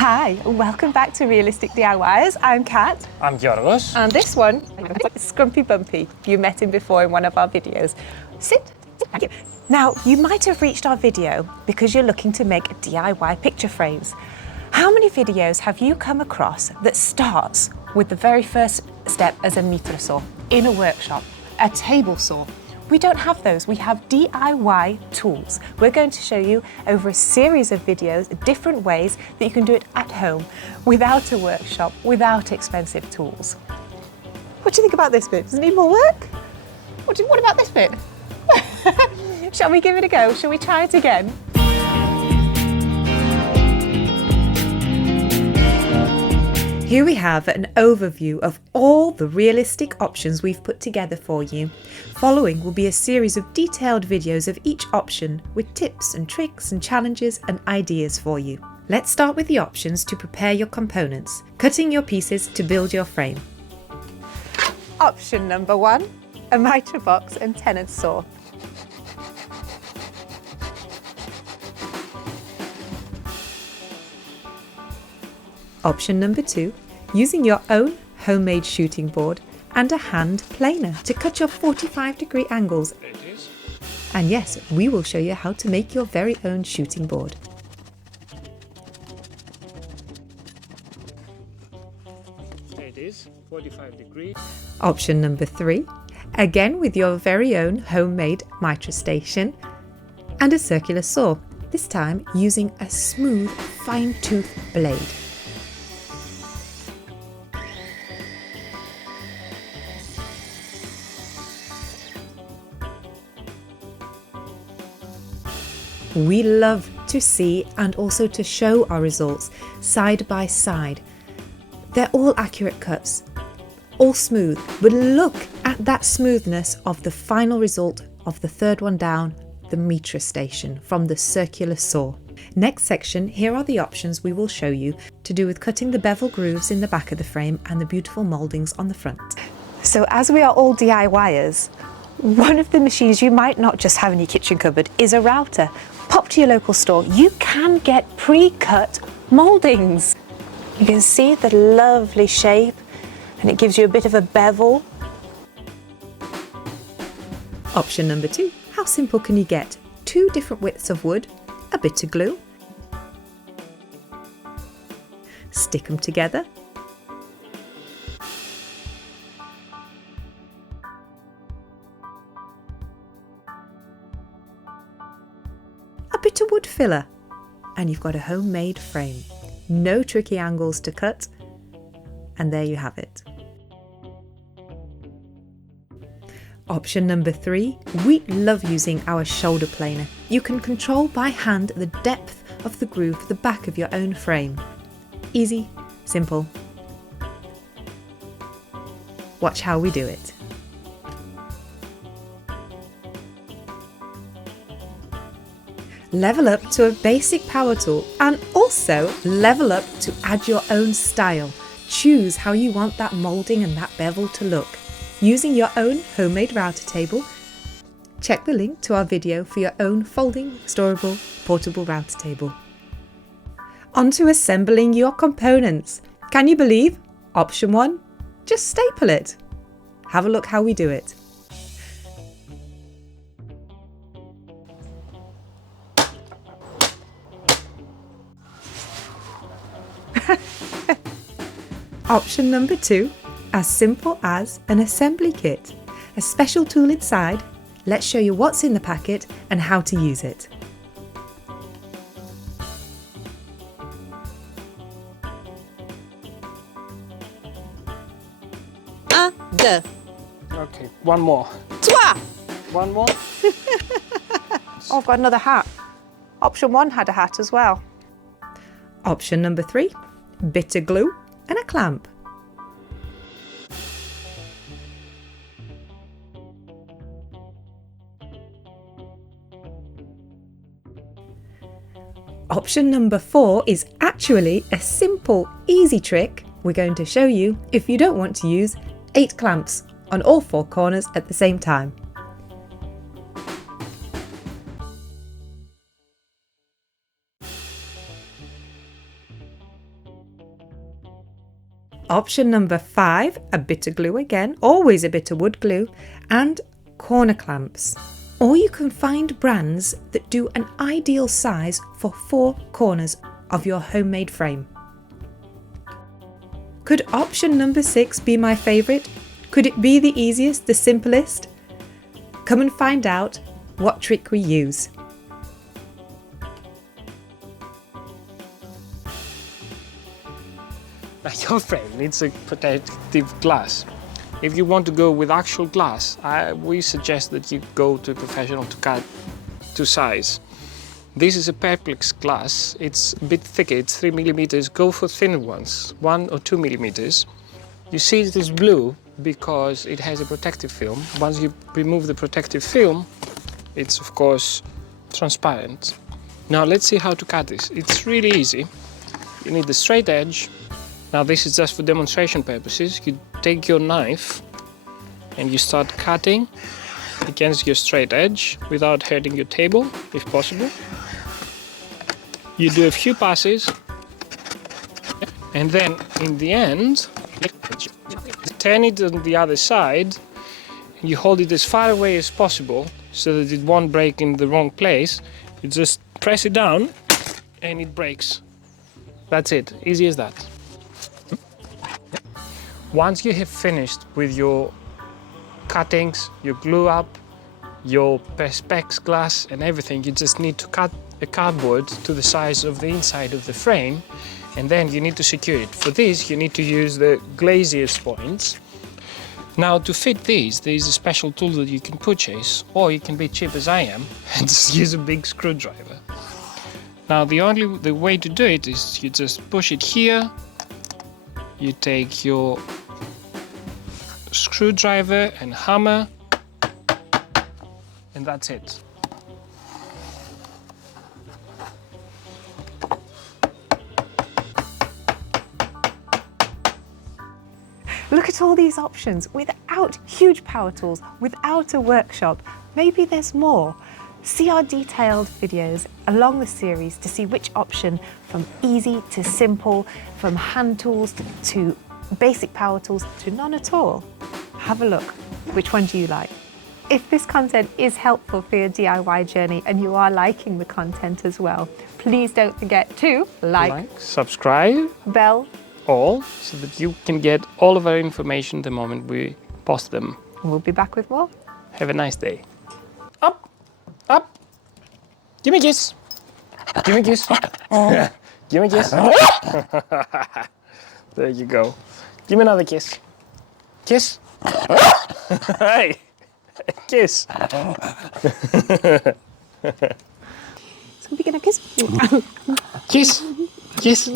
Hi, welcome back to Realistic DIYers. I'm Kat. I'm Yorgos. And this one is Scrumpy Bumpy. You met him before in one of our videos. Sit. Thank you. Now, you might have reached our video because you're looking to make DIY picture frames. How many videos have you come across that starts with the very first step as a miter saw in a workshop, a table saw? We don't have those, we have DIY tools. We're going to show you over a series of videos, different ways that you can do it at home, without a workshop, without expensive tools. What do you think about this bit? Does it need more work? What about this bit? Shall we give it a go? Shall we try it again? Here we have an overview of all the realistic options we've put together for you. Following will be a series of detailed videos of each option with tips and tricks and challenges and ideas for you. Let's start with the options to prepare your components, cutting your pieces to build your frame. Option number 1, a miter box and tenon saw. Option number 2, using your own homemade shooting board and a hand planer to cut your 45-degree angles. And yes, we will show you how to make your very own shooting board. It is 45 degrees. Option number 3, again with your very own homemade miter station and a circular saw, this time using a smooth, fine-tooth blade. We love to see and also to show our results side by side. They're all accurate cuts, all smooth, but look at that smoothness of the final result of the third one down, the miter station from the circular saw. Next section, here are the options we will show you to do with cutting the bevel grooves in the back of the frame and the beautiful mouldings on the front. So as we are all DIYers, one of the machines you might not just have in your kitchen cupboard is a router. Pop to your local store. You can get pre-cut mouldings. You can see the lovely shape and it gives you a bit of a bevel. Option number 2, how simple can you get? 2 different widths of wood, a bit of glue, stick them together, a bit of wood filler, and you've got a homemade frame. No tricky angles to cut, and there you have it. Option number 3, we love using our shoulder planer. You can control by hand the depth of the groove for the back of your own frame. Easy, simple. Watch how we do it. Level up to a basic power tool and also level up to add your own style. Choose how you want that moulding and that bevel to look. Using your own homemade router table, check the link to our video for your own folding, storable, portable router table. On to assembling your components. Can you believe? Option 1, just staple it. Have a look how we do it. Option number 2, as simple as an assembly kit. A special tool inside. Let's show you what's in the packet and how to use it. Deux. Okay, one more. Trois. One more. Oh, I've got another hat. Option 1 had a hat as well. Option number 3, bit of glue and a clamp. Option number 4 is actually a simple, easy trick we're going to show you if you don't want to use 8 clamps on all 4 corners at the same time. Option number 5, a bit of glue again, always a bit of wood glue, and corner clamps. Or you can find brands that do an ideal size for 4 corners of your homemade frame. Could option number 6 be my favourite? Could it be the easiest, the simplest? Come and find out what trick we use. Now your frame needs a protective glass. If you want to go with actual glass, we suggest that you go to a professional to cut to size. This is a perplex glass. It's a bit thicker, it's 3 millimeters. Go for thinner ones, 1 or 2 millimeters. You see it is blue because it has a protective film. Once you remove the protective film, it's of course transparent. Now let's see how to cut this. It's really easy. You need the straight edge. Now this is just for demonstration purposes. You take your knife and you start cutting against your straight edge without hurting your table, if possible. You do a few passes and then in the end, turn it on the other side and you hold it as far away as possible so that it won't break in the wrong place. You just press it down and it breaks. That's it, easy as that. Once you have finished with your cuttings, your glue up, your perspex glass and everything, you just need to cut a cardboard to the size of the inside of the frame and then you need to secure it. For this you need to use the glazier's points. Now to fit these, there is a special tool that you can purchase, or you can be cheap as I am and just use a big screwdriver. Now the way to do it is you just push it here, you take your screwdriver and hammer, and that's it. Look at all these options without huge power tools, without a workshop. Maybe there's more. See our detailed videos along the series to see which option, from easy to simple, from hand tools to basic power tools to none at all. Have a look. Which one do you like? If this content is helpful for your DIY journey and you are liking the content as well, please don't forget to like, subscribe, bell, all, so that you can get all of our information the moment we post them. and we'll be back with more. Have a nice day. Up, up. Give me a kiss. Give me a kiss. Give me a kiss. There you go. Give me another kiss. Kiss. Hey, kiss. So we're gonna kiss. Kiss. Kiss.